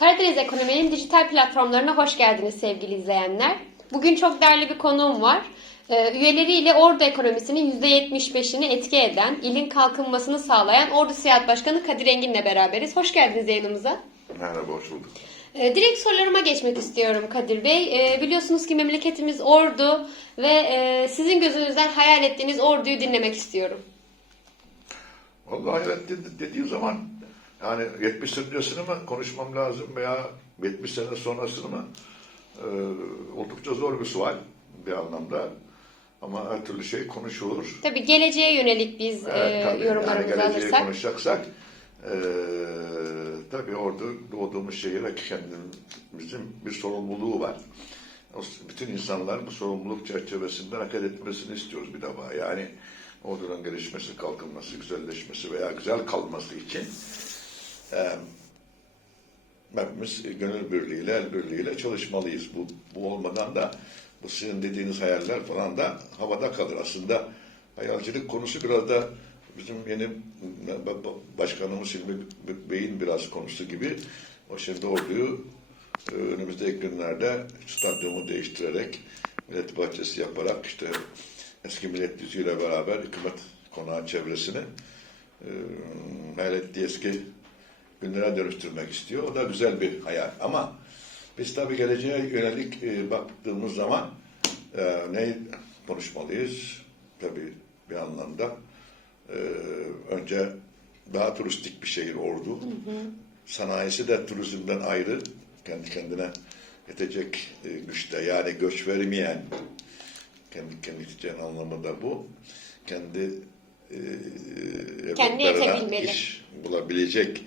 Karadeniz Ekonomi'nin dijital platformlarına hoş geldiniz sevgili izleyenler. Bugün çok değerli bir konuğum var. Ee, Üyeleriyle Ordu ekonomisinin %75'ini etki eden, ilin kalkınmasını sağlayan Ordu Seyahat Başkanı Kadir Engin'le beraberiz. Hoş geldiniz yayınımıza. Merhaba, hoş bulduk. Ee, Direkt sorularıma geçmek istiyorum Kadir Bey. Ee, Biliyorsunuz ki memleketimiz Ordu ve e, sizin gözünüzden hayal ettiğiniz Ordu'yu dinlemek istiyorum. Vallahi hayal dedi- dediğim zaman yani 70 sene öncesini mi konuşmam lazım veya 70 sene sonrasını mı? Ee, oldukça zor bir sual bir anlamda. Ama her türlü şey konuşulur. Tabii geleceğe yönelik biz Evet, e, tabii. Yani yorumlarımızı geleceği alırsak. konuşacaksak ee, tabii orada doğduğumuz şehire kendimizin bir sorumluluğu var. Bütün insanlar bu sorumluluk çerçevesinde hareket etmesini istiyoruz bir defa. Yani ordunun gelişmesi, kalkınması, güzelleşmesi veya güzel kalması için e, hepimiz gönül birliğiyle, el birliğiyle çalışmalıyız. Bu, bu olmadan da bu sizin dediğiniz hayaller falan da havada kalır. Aslında hayalcilik konusu biraz da bizim yeni ba- ba- başkanımız Hilmi Bey'in biraz konusu gibi. O şimdi orduyu e, önümüzdeki günlerde stadyumu değiştirerek millet bahçesi yaparak işte eski millet yüzüyle beraber hükümet konağı çevresini e, eski günlere dönüştürmek istiyor. O da güzel bir hayal. Ama biz tabii geleceğe yönelik e, baktığımız zaman e, ne konuşmalıyız? Tabii bir anlamda e, önce daha turistik bir şehir Ordu. Sanayisi de turizmden ayrı. Kendi kendine yetecek e, güçte. Yani göç vermeyen kendi kendi yeteceğin anlamı da bu. Kendi e, iş bulabilecek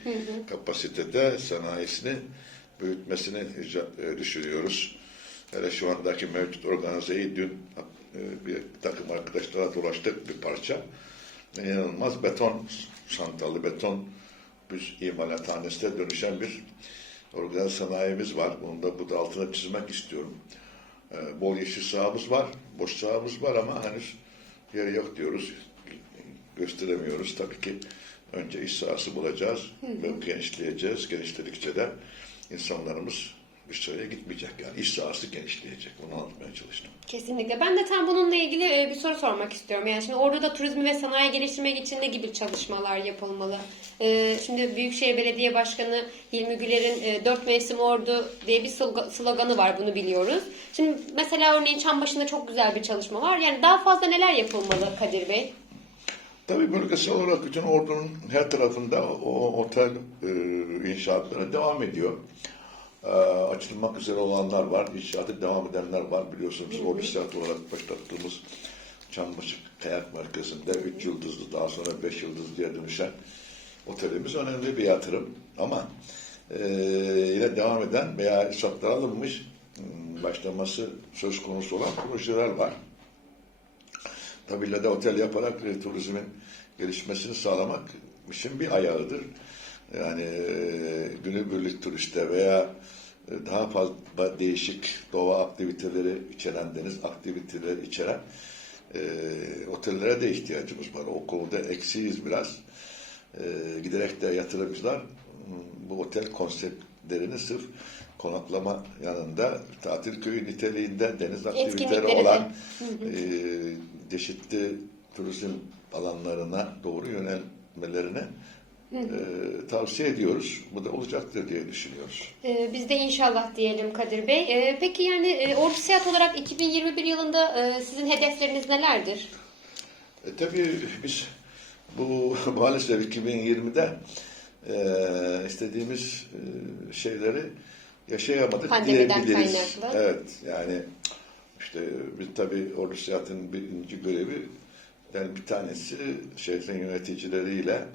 kapasitede sanayisini büyütmesini e, düşünüyoruz. Hele şu andaki mevcut organizeyi dün e, bir takım arkadaşlara dolaştık bir parça. İnanılmaz beton santralı, beton bir imalathanesine dönüşen bir organize sanayimiz var. Bunu da bu da altına çizmek istiyorum. E, bol yeşil sahamız var, boş sahamız var ama henüz yeri yok diyoruz. Gösteremiyoruz. Tabii ki önce iş sahası bulacağız ve genişleyeceğiz. Genişledikçe de insanlarımız bir süre gitmeyecek. Yani iş sahası genişleyecek. Bunu anlatmaya çalıştım. Kesinlikle. Ben de tam bununla ilgili e, bir soru sormak istiyorum. Yani şimdi orada turizmi ve sanayi geliştirmek için ne gibi çalışmalar yapılmalı? E, Şimdi Büyükşehir Belediye Başkanı Hilmi Güler'in e, dört mevsim ordu diye bir sloga- sloganı var bunu biliyoruz. Şimdi mesela örneğin Çambaşı'nda çok güzel bir çalışma var. Yani daha fazla neler yapılmalı Kadir Bey? Tabii bölgesel olarak bütün ordunun her tarafında o otel e, inşaatları devam ediyor. E, açılmak üzere olanlar var, inşaatı devam edenler var. Biliyorsunuz ordu inşaat olarak başlattığımız Çambaşı Kayak Merkezi'nde 3 yıldızlı daha sonra 5 yıldızlıya dönüşen otelimiz önemli bir yatırım. Ama e, yine devam eden veya inşaatlara alınmış m, başlaması söz konusu olan projeler var. İlle de otel yaparak e, turizmin gelişmesini sağlamak işin bir ayağıdır. Yani e, günübirlik turiste veya e, daha fazla değişik doğa aktiviteleri içeren, deniz aktiviteleri içeren e, otellere de ihtiyacımız var. O konuda eksiyiz biraz. E, giderek de yatırımcılar m, bu otel konseptlerini sırf konaklama yanında tatil köyü niteliğinde deniz aktiviteleri olan e, çeşitli turizm alanlarına doğru yönelmelerini e, tavsiye ediyoruz. Bu da olacaktır diye düşünüyoruz. E, Biz de inşallah diyelim Kadir Bey. E, Peki yani e, Ordu Seyahat olarak 2021 yılında e, sizin hedefleriniz nelerdir? E, tabii biz bu maalesef 2020'de e, istediğimiz e, şeyleri yaşayamadık Pandemiden diyebiliriz. kaynaklı. Evet yani işte biz tabii Ordu Seyahat'in birinci görevi yani bir tanesi şehrin yöneticileriyle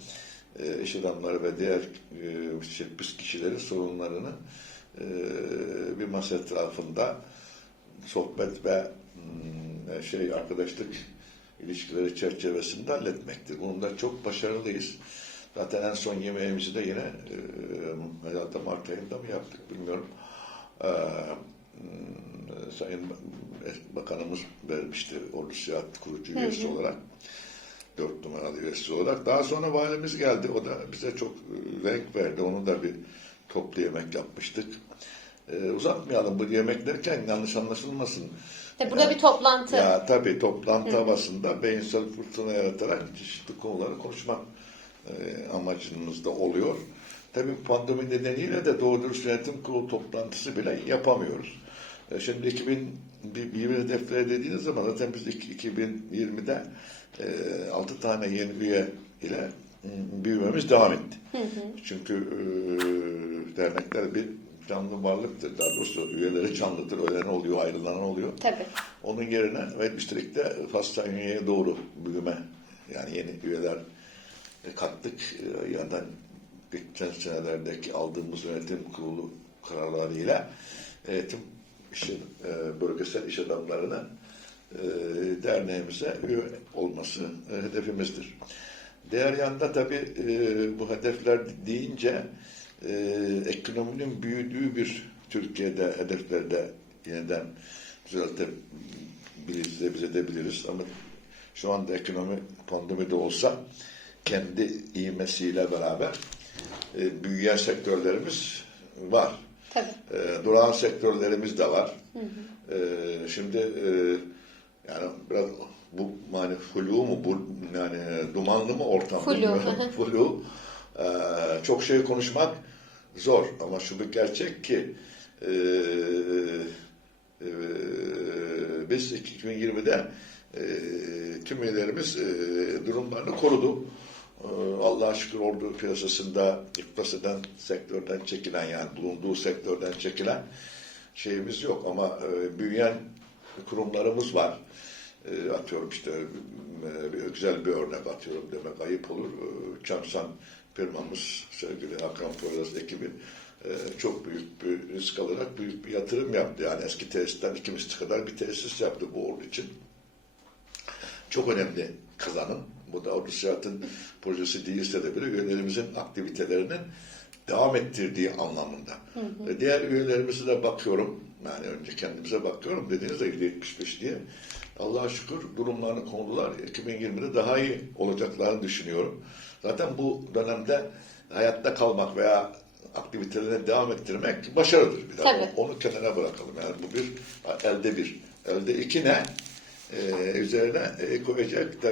e, iş adamları ve diğer e, şey, biz kişilerin sorunlarını e, bir masa etrafında sohbet ve hmm, şey arkadaşlık ilişkileri çerçevesinde halletmektir. Bunda çok başarılıyız. Zaten en son yemeğimizi de yine e, herhalde Mart ayında mı yaptık bilmiyorum. E, Sayın Bakanımız vermişti Ordu Siyahat kurucu üyesi olarak. Dört numaralı üyesi olarak. Daha sonra valimiz geldi. O da bize çok e, renk verdi. Onu da bir toplu yemek yapmıştık. Ee, uzatmayalım bu yemek derken yanlış anlaşılmasın. Tabii burada bir toplantı. Ya tabii toplantı havasında beyinsel fırtına yaratarak çeşitli konuları konuşmak e, amacımızda oluyor. Tabii pandemi nedeniyle de doğru dürüst yönetim kurulu toplantısı bile yapamıyoruz. E, şimdi 2020 hedefleri dediğiniz zaman zaten biz iki- 2020'de e, 6 tane yeni üye ile m, büyümemiz devam etti. Çünkü e, dernekler bir canlı varlıktır. Daha doğrusu üyeleri canlıdır. Ölen oluyor, ayrılan oluyor. Tabii. Onun yerine ve üstelik de hastaneye doğru büyüme yani yeni üyeler kattık. Yandan geçen senelerdeki aldığımız yönetim kurulu kararlarıyla eğitim işi, e, bölgesel iş adamlarına e, derneğimize üye olması e, hedefimizdir. Diğer yanda tabii e, bu hedefler deyince e, ekonominin büyüdüğü bir Türkiye'de hedeflerde yeniden düzeltebiliriz, revize edebiliriz ama şu anda ekonomi pandemide olsa kendi ivmesiyle beraber e, büyüyen sektörlerimiz var. Tabii. E, durağan sektörlerimiz de var. E, şimdi e, yani biraz bu yani flu mu bu yani dumanlı mı ortam Flu, hı hı. flu. E, çok şey konuşmak zor ama şu bir gerçek ki e, e, biz 2020'de e, tüm üyelerimiz e, durumlarını korudu. E, Allah'a şükür ordu piyasasında iflas eden sektörden çekilen yani bulunduğu sektörden çekilen şeyimiz yok ama e, büyüyen kurumlarımız var. E, atıyorum işte e, güzel bir örnek atıyorum demek ayıp olur. E, Çamsan firmamız sevgili Hakan Poyraz ekibi çok büyük bir risk alarak büyük bir yatırım yaptı. Yani eski tesisten iki misli kadar bir tesis yaptı bu ordu için. Çok önemli kazanım. Bu da Ordu Sıhhat'ın projesi değilse de bile üyelerimizin aktivitelerinin devam ettirdiği anlamında. Ve Diğer üyelerimize de bakıyorum. Yani önce kendimize bakıyorum dediğiniz de %75 diye. Allah'a şükür durumlarını konular 2020'de daha iyi olacaklarını düşünüyorum. Zaten bu dönemde hayatta kalmak veya aktivitelerine devam ettirmek başarıdır. Bir daha Tabii. onu kenara bırakalım. Yani bu bir elde bir. Elde iki ne? Ee, üzerine e, koyacak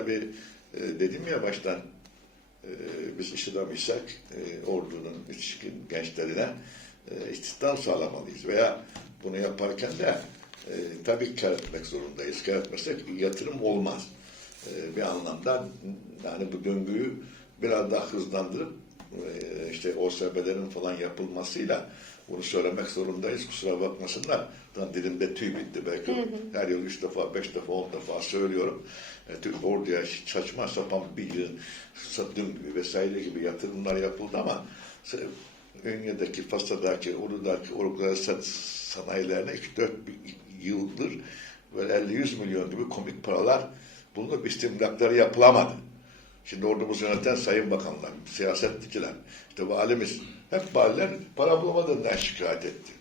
tabi dedim ya baştan e, biz iş adamıysak e, ordunun yetişkin gençlerine e, istihdam sağlamalıyız veya bunu yaparken de e, tabii kar etmek zorundayız. Kar etmezsek yatırım olmaz. E, bir anlamda yani bu döngüyü biraz daha hızlandırıp e, işte OSB'lerin falan yapılmasıyla bunu söylemek zorundayız. Kusura bakmasınlar. Lan dilimde tüy bitti belki. Her yıl üç defa, beş defa, on defa söylüyorum. E, orduya saçma sapan bir yıl gibi vesaire gibi yatırımlar yapıldı ama Ünye'deki, Fas'taki, Ulu'daki organizasyon sanayilerine 3-4 yıldır böyle 50-100 milyon gibi komik paralar bulunup istimlakları yapılamadı. Şimdi ordumuzu yöneten sayın bakanlar, siyasetçiler, işte valimiz, hep valiler para bulamadığından şikayet etti.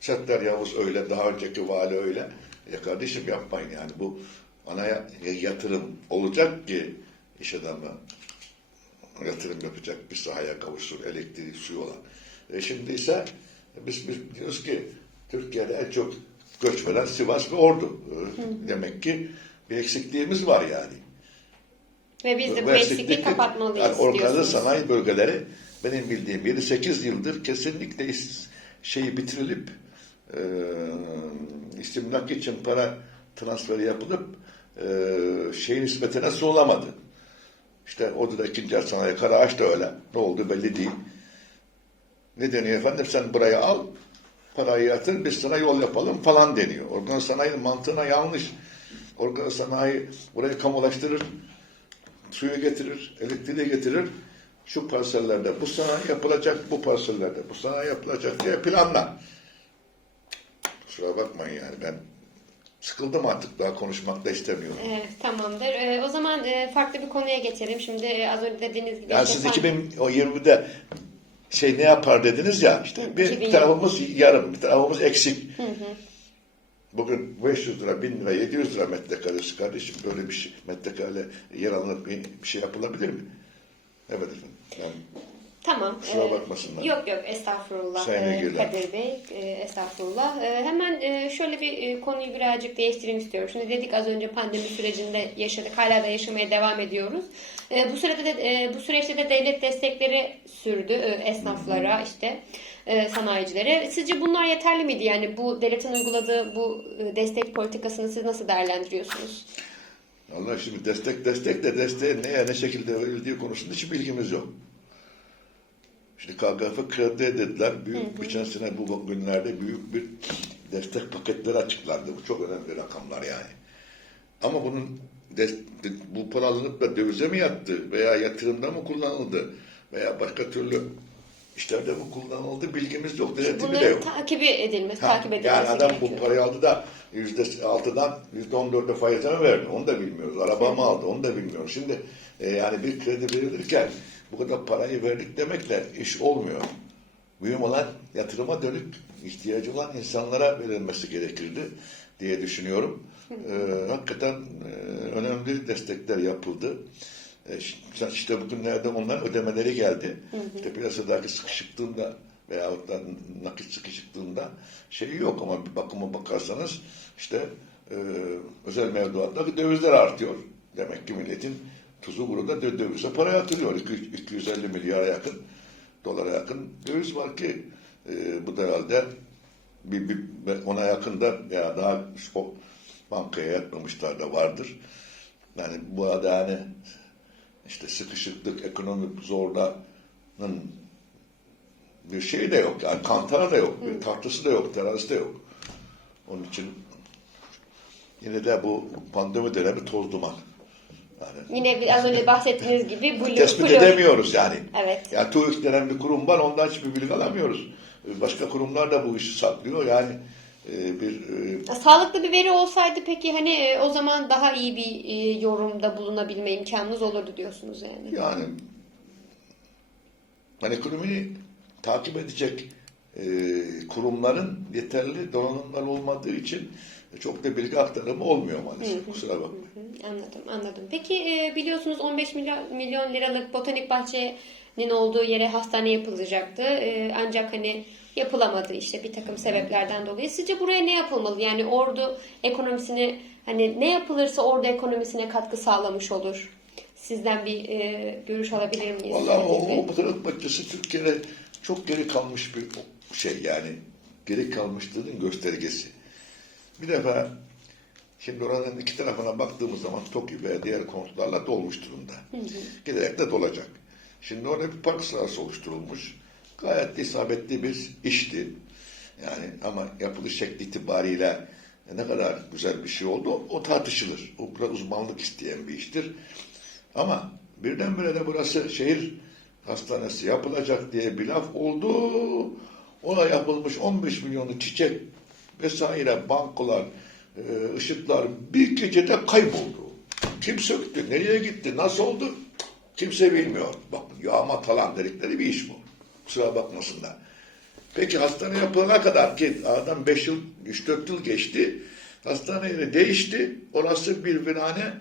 Settar Yavuz öyle, daha önceki vali öyle. Ya kardeşim yapmayın yani bu anaya yatırım olacak ki iş adamı yatırım yapacak bir sahaya kavuşsun, elektriği, suyu olan. E şimdi ise biz, biz diyoruz ki Türkiye'de en çok göç veren Sivas ve Ordu. E, Demek ki bir eksikliğimiz var yani. Ve biz de bu eksikliği kapatmalıyız yani organize sanayi bölgeleri benim bildiğim 7-8 yıldır kesinlikle şeyi bitirilip e, istimlak için para transferi yapılıp e, şeyin nispetine sunulamadı. İşte orada da ikinci el sanayi Karaağaç da öyle. Ne oldu belli değil. Ne deniyor efendim sen buraya al parayı yatır biz sana yol yapalım falan deniyor. Organize sanayi mantığına yanlış. Organize sanayi burayı kamulaştırır suyu getirir, elektriği getirir. Şu parsellerde bu sanayi yapılacak, bu parsellerde bu sanayi yapılacak diye planlar. Kusura bakmayın yani ben sıkıldım artık daha konuşmak da istemiyorum. Evet, tamamdır. Ee, o zaman e, farklı bir konuya geçelim. Şimdi e, az önce dediğiniz gibi. Yani siz pan- 2020'de şey ne yapar dediniz ya işte bir 2020. tarafımız yarım, bir tarafımız eksik. Bugün 500 lira, 1000 lira, 700 lira metrekaresi kardeşim böyle bir şey, metrekare yer alınıp bir, bir şey yapılabilir mi? Evet efendim. Yani Tamam. Kusura Ee, bakmasınlar. Yok yok estağfurullah Sayın ee. Kadir Bey. ee, estağfurullah. Ee, hemen şöyle bir konuyu birazcık değiştirmek istiyorum. Şimdi dedik az önce pandemi sürecinde yaşadık. Hala da yaşamaya devam ediyoruz. Bu sırada da ee, bu süreçte de devlet destekleri sürdü esnaflara işte ee, sanayicilere. Sizce bunlar yeterli miydi? Yani bu devletin uyguladığı bu destek politikasını siz nasıl değerlendiriyorsunuz? Allah şimdi destek destek de desteğin neye ne şekilde verildiği konusunda hiç bilgimiz yok. Şimdi KGF kredi dediler. Büyük geçen sene bu günlerde büyük bir destek paketleri açıklandı. Bu çok önemli rakamlar yani. Ama bunun des- bu para alınıp da dövize mi yattı veya yatırımda mı kullanıldı veya başka türlü işlerde mi kullanıldı bilgimiz yok. Denetimi de Bunların yok. takibi edilmesi, Ha, takip edilmesi yani adam gerekiyor. bu parayı aldı da yüzde altıdan yüzde on dörde faize mi verdi? Onu da bilmiyoruz. Araba mı aldı? Onu da bilmiyoruz. Şimdi e, yani bir kredi verilirken bu kadar parayı verdik demekle iş olmuyor. Mühim olan yatırıma dönük ihtiyacı olan insanlara verilmesi gerekirdi diye düşünüyorum. E, hakikaten e, önemli destekler yapıldı. E, ş- işte bugünlerde onların ödemeleri geldi. İşte piyasadaki sıkışıklığında veyahut da nakit sıkışıklığında şeyi yok ama bir bakıma bakarsanız işte e, özel mevduattaki dövizler artıyor. Demek ki milletin tuzu burada dö- dövize para yatırıyor. İki- 250 milyara yakın dolara yakın döviz var ki e, bu da herhalde bir, bir, ona yakın da veya daha o bankaya yatmamışlar da vardır. Yani bu arada yani işte sıkışıklık, ekonomik zorlanın bir şey de yok. Yani kantara da yok, bir tartısı da yok, terazisi de yok. Onun için yine de bu pandemi dönemi toz duman. Yani Yine bir- az önce bahsettiğiniz gibi blue, tespit flor- edemiyoruz yani. Evet. Yani TÜİK denen bir kurum var, ondan hiçbir bilgi alamıyoruz. Başka kurumlar da bu işi saklıyor. Yani e, bir e, Sağlıklı bir veri olsaydı peki hani e, o zaman daha iyi bir yorumda bulunabilme imkanınız olurdu diyorsunuz yani. Yani hani ekonomiyi takip edecek kurumların yeterli donanımlar olmadığı için çok da bilgi aktarımı olmuyor maalesef. Kusura bakmayın. Anladım, anladım. Peki e, biliyorsunuz 15 milyon, milyon liralık botanik bahçenin olduğu yere hastane yapılacaktı. E, ancak hani yapılamadı işte bir takım sebeplerden dolayı. Sizce buraya ne yapılmalı? Yani ordu ekonomisini hani ne yapılırsa ordu ekonomisine katkı sağlamış olur. Sizden bir e, görüş alabilir miyiz? Vallahi o, o fotoğraf makinesi Türkiye'de çok geri kalmış bir şey yani. Geri kalmışlığının göstergesi. Bir defa şimdi oranın iki tarafına baktığımız zaman TOKİ ve diğer konutlarla dolmuş durumda. Giderek de dolacak. Şimdi orada bir park sırası oluşturulmuş. Gayet isabetli bir işti. Yani ama yapılış şekli itibariyle ne kadar güzel bir şey oldu o, o tartışılır. O biraz uzmanlık isteyen bir iştir. Ama birdenbire de burası şehir hastanesi yapılacak diye bir laf oldu. Ona yapılmış 15 milyonu çiçek vesaire bankolar, e, ışıklar bir gecede kayboldu. Kim söktü, nereye gitti, nasıl oldu kimse bilmiyor. Bak yağma talan dedikleri bir iş bu. Kusura bakmasınlar. Peki hastane yapılana kadar ki aradan 5 yıl, 3-4 yıl geçti. Hastane yeri değişti. Orası bir virane.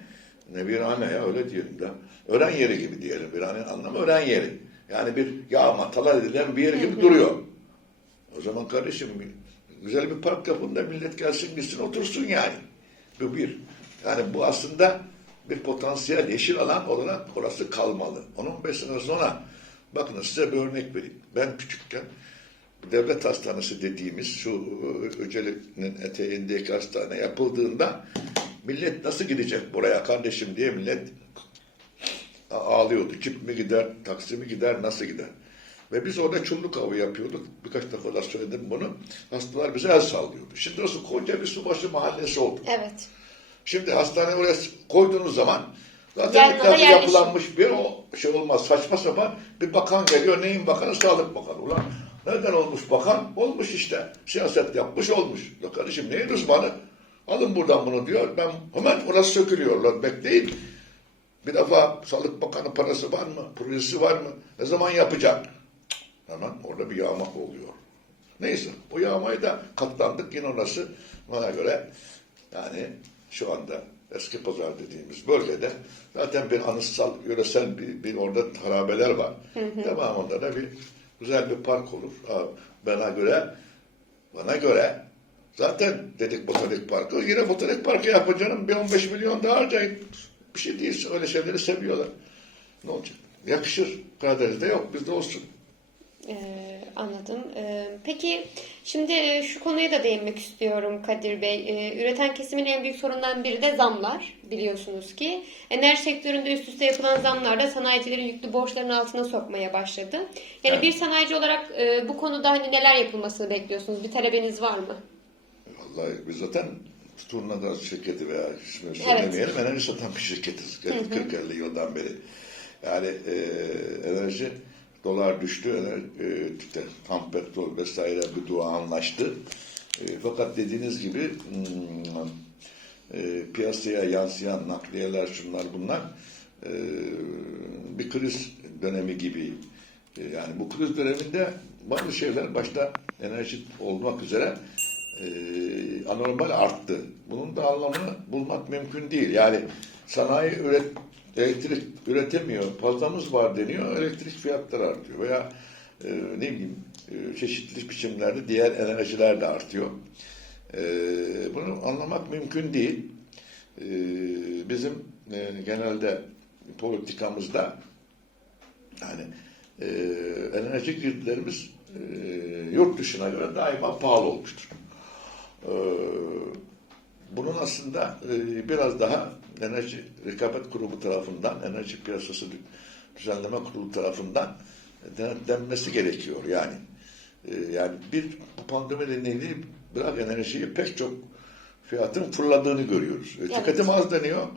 Ne virane ya öyle diyelim de. Öğren yeri gibi diyelim. Virane anlamı öğren yeri. Yani bir yağma talan edilen bir yer gibi duruyor. O zaman kardeşim güzel bir park yapın da millet gelsin gitsin otursun yani. Bu bir. Yani bu aslında bir potansiyel yeşil alan olarak orası kalmalı. Onun beş sene sonra bakın size bir örnek vereyim. Ben küçükken devlet hastanesi dediğimiz şu e, Öcalan'ın eteğindeki hastane yapıldığında millet nasıl gidecek buraya kardeşim diye millet ağlıyordu. Kip mi gider, taksi mi gider, nasıl gider? Ve biz orada çulluk avı yapıyorduk. Birkaç defa da söyledim bunu. Hastalar bize el sallıyordu. Şimdi orası koca bir subaşı mahallesi oldu. Evet. Şimdi hastane oraya koyduğunuz zaman zaten yerleşim. yapılanmış bir o şey olmaz. Saçma sapan bir bakan geliyor. Neyin bakanı? Sağlık bakanı. Ulan nereden olmuş bakan? Olmuş işte. Siyaset yapmış olmuş. Ya kardeşim neyin uzmanı? Alın buradan bunu diyor. Ben hemen orası sökülüyor. Lan bekleyin. Bir defa Sağlık Bakanı parası var mı? Projesi var mı? Ne zaman yapacak? Hemen orada bir yağma oluyor. Neyse o yağmayı da katlandık yine orası bana göre yani şu anda eski pazar dediğimiz bölgede zaten bir anıtsal, yöresel bir, bir orada harabeler var. Devamında da bir güzel bir park olur. Bana göre bana göre zaten dedik botanik parkı yine botanik parkı yapacağım bir 15 milyon daha harcayın. Bir şey değil. Öyle şeyleri seviyorlar. Ne olacak? Yakışır. Karadeniz'de yok. Bizde olsun. Ee, anladım. Ee, peki şimdi e, şu konuya da değinmek istiyorum Kadir Bey. Ee, üreten kesimin en büyük sorundan biri de zamlar biliyorsunuz ki. Enerji sektöründe üst üste yapılan zamlar da sanayicilerin yüklü borçların altına sokmaya başladı. Yani Evet. bir sanayici olarak e, bu konuda hani neler yapılmasını bekliyorsunuz? Bir talebiniz var mı? Vallahi biz zaten turna gaz şirketi veya ismini söylemeyelim enerji satan bir şirketiz. 40-50 yıldan beri. Yani e, enerji dolar düştü, e, işte, tam petrol vesaire bir dua anlaştı. E, fakat dediğiniz gibi hmm, e, piyasaya yansıyan nakliyeler şunlar bunlar e, bir kriz dönemi gibi. E, yani bu kriz döneminde bazı şeyler başta enerji olmak üzere e, anormal arttı. Bunun da anlamını bulmak mümkün değil. Yani sanayi üret, elektrik üretemiyor, fazlamız var deniyor, elektrik fiyatları artıyor. Veya e, ne bileyim e, çeşitli biçimlerde diğer enerjiler de artıyor. E, bunu anlamak mümkün değil. E, bizim e, genelde politikamızda yani e, enerji girdilerimiz e, yurt dışına göre daima pahalı olmuştur. E, bunun aslında e, biraz daha Enerji Rekabet Kurumu tarafından, Enerji Piyasası Düzenleme Kurulu tarafından denetlenmesi gerekiyor yani. E, yani bir pandemi nedeniyle bırak enerjiyi pek çok fiyatın fırladığını görüyoruz. E, Tüketim az deniyor,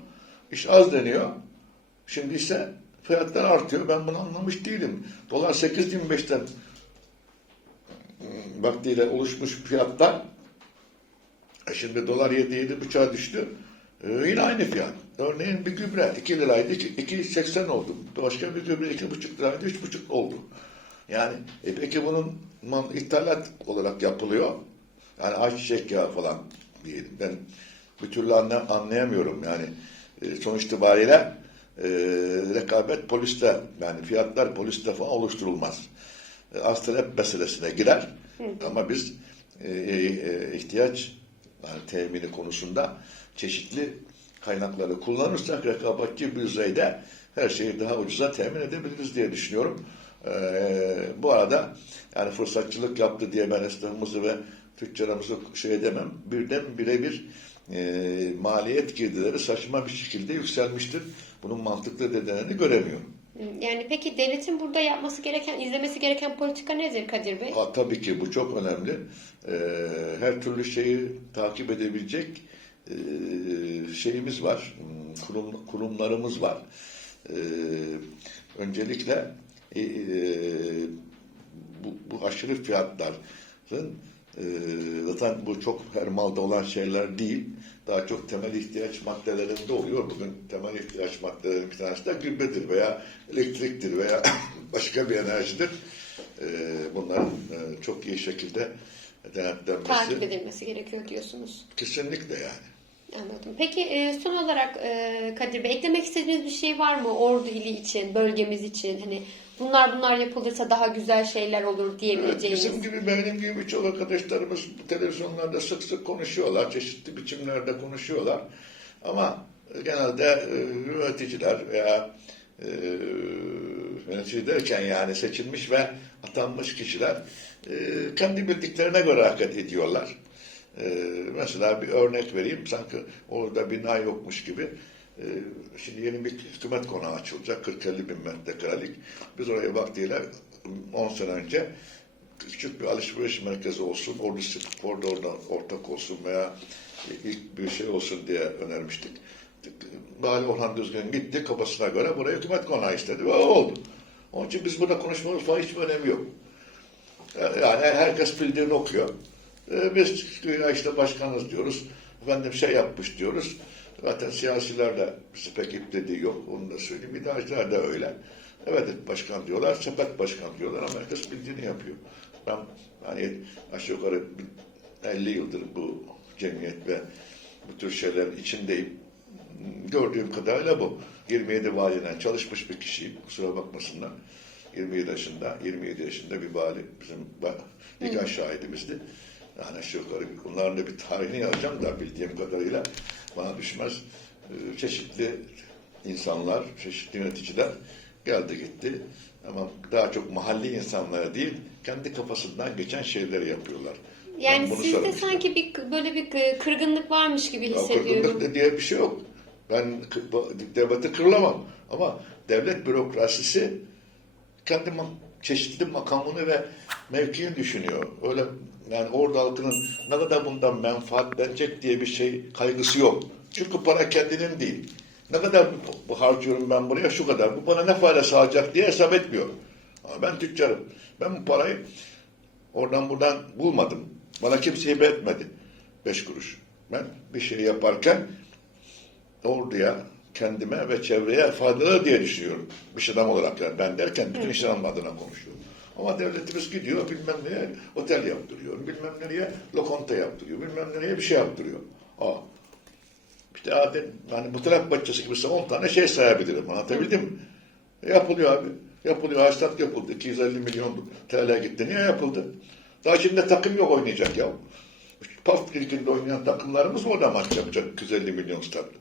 iş az deniyor. Şimdi ise fiyatlar artıyor. Ben bunu anlamış değilim. Dolar 8.25'ten ım, vaktiyle oluşmuş fiyatlar e şimdi dolar 7-7.5'a düştü. E, yine aynı fiyat. Örneğin bir gübre 2 liraydı, 2.80 oldu. Başka bir gübre 2.5 liraydı, 3.5 oldu. Yani e peki bunun man- ithalat olarak yapılıyor. Yani ayçiçek yağı falan diyelim. Ben bir türlü anla- anlayamıyorum. Yani e, sonuç itibariyle e, rekabet poliste yani fiyatlar poliste falan oluşturulmaz. E, arz talep meselesine girer. Ama biz e, e, ihtiyaç yani temini konusunda çeşitli kaynakları kullanırsak rekabetçi bir düzeyde her şeyi daha ucuza temin edebiliriz diye düşünüyorum. Ee, bu arada yani fırsatçılık yaptı diye ben esnafımızı ve tüccarımızı şey edemem. Birden birebir e, maliyet girdileri saçma bir şekilde yükselmiştir. Bunun mantıklı nedenini göremiyorum. Yani peki devletin burada yapması gereken, izlemesi gereken politika nedir Kadir Bey? Ha, tabii ki bu çok önemli. Ee, her türlü şeyi takip edebilecek şeyimiz var, kurum, kurumlarımız var. Öncelikle bu, bu aşırı fiyatların zaten bu çok her malda olan şeyler değil. Daha çok temel ihtiyaç maddelerinde oluyor. Bugün temel ihtiyaç maddelerinin bir tanesi de gübredir veya elektriktir veya başka bir enerjidir. Bunların çok iyi şekilde denetlenmesi Takip edilmesi gerekiyor diyorsunuz. kesinlikle yani. Anladım. Peki e, son olarak e, Kadir Bey eklemek istediğiniz bir şey var mı Ordu ili için, bölgemiz için? Hani bunlar bunlar yapılırsa daha güzel şeyler olur Evet, diyebileceğiniz. Bizim gibi benim gibi birçok arkadaşlarımız televizyonlarda sık sık konuşuyorlar. Çeşitli biçimlerde konuşuyorlar. Ama genelde e, yöneticiler veya yönetici derken yani seçilmiş ve atanmış kişiler kendi bildiklerine göre hareket ediyorlar. E, mesela bir örnek vereyim. Sanki orada bina yokmuş gibi. E, şimdi yeni bir hükümet konağı açılacak. 40-50 bin metrekarelik. Biz oraya vaktiyle 10 sene önce küçük bir alışveriş merkezi olsun, orada orada orada ortak olsun veya ilk bir şey olsun diye önermiştik. Vali Orhan Düzgün gitti kafasına göre buraya hükümet konağı istedi ve oldu. Onun için biz burada konuşmamız falan hiçbir önemi yok. Yani herkes bildiğini okuyor. Ee, Biz güya işte başkanız diyoruz. Efendim şey yapmış diyoruz. Zaten siyasiler de bizi pek iplediği yok. Onu da söyleyeyim. İdareciler de öyle. Evet başkan diyorlar, sepet başkan diyorlar ama herkes bildiğini yapıyor. Ben hani aşağı yukarı 50 yıldır bu cemiyet ve bu tür şeylerin içindeyim. gördüğüm kadarıyla bu. 27 validen çalışmış bir kişiyim. Kusura bakmasınlar. 27 yaşında, 27 yaşında bir vali bizim nikah şahidimizdi. Yani aşağı yukarı bunların da bir tarihini yazacağım da bildiğim kadarıyla bana düşmez. Ee, Çeşitli insanlar, çeşitli yöneticiler geldi gitti. Ama daha çok mahalli insanlara değil, kendi kafasından geçen şeyleri yapıyorlar. Yani sizde sanki bir böyle bir kırgınlık varmış gibi Ya hissediyorum. kırgınlık da diye bir şey yok. Ben devleti kırılamam. Ama devlet bürokrasisi kendi çeşitli makamını ve mevkiini düşünüyor. Öyle yani orada halkının ne kadar bundan menfaatlenecek diye bir şey kaygısı yok. Çünkü para kendinin değil. Ne kadar bu harcıyorum ben buraya şu kadar. Bu bana ne fayda sağlayacak diye hesap etmiyor. Ama ben tüccarım. Ben bu parayı oradan buradan bulmadım. Bana kimse hibe etmedi. Beş kuruş. Ben bir şey yaparken orduya, kendime ve çevreye faydalı diye düşünüyorum. Bir adam olarak yani ben derken bütün iş adamı adına konuşuyorum. Ama devletimiz gidiyor bilmem nereye otel yaptırıyor, bilmem nereye lokanta yaptırıyor, bilmem nereye bir şey yaptırıyor. Aa, işte adem, yani bu taraf bahçesi gibi 10 tane şey sayabilirim. Anlatabildim mi? E, yapılıyor abi. Yapılıyor. Hastat yapıldı. 250 milyon TL gitti. Niye yapıldı? Daha şimdi takım yok oynayacak ya. Paf liginde oynayan takımlarımız orada maç yapacak 250 milyon statlı.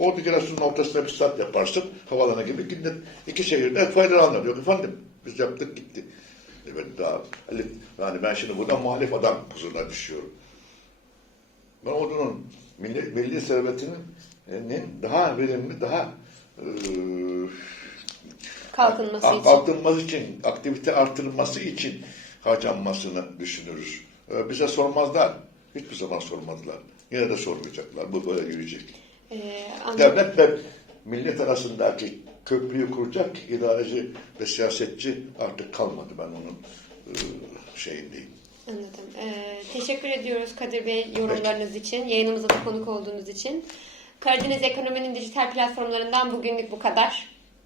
Orada Giresun'un ortasına bir stat yaparsın. Havalarına gibi. Gidin iki şehirde faydalanır. Yok efendim. Biz yaptık gitti. E ben daha, yani ben şimdi burada muhalif adam huzuruna düşüyorum. Ben ordunun milli, milli servetinin nin daha verimli, daha e, Kalkınması a- için. kalkınması için, aktivite artırılması için harcanmasını düşünürüz. E, bize sormazlar. Hiçbir zaman sormadılar. Yine de sormayacaklar. Bu böyle yürüyecek. Ee. Devlet ve millet arasındaki köprüyü kuracak idareci ve siyasetçi artık kalmadı. Ben onun e, şeyindeyim. Anladım. Ee, teşekkür ediyoruz Kadir Bey yorumlarınız için, yayınımıza da konuk olduğunuz için. Karadeniz Ekonomi'nin dijital platformlarından bugünlük bu kadar.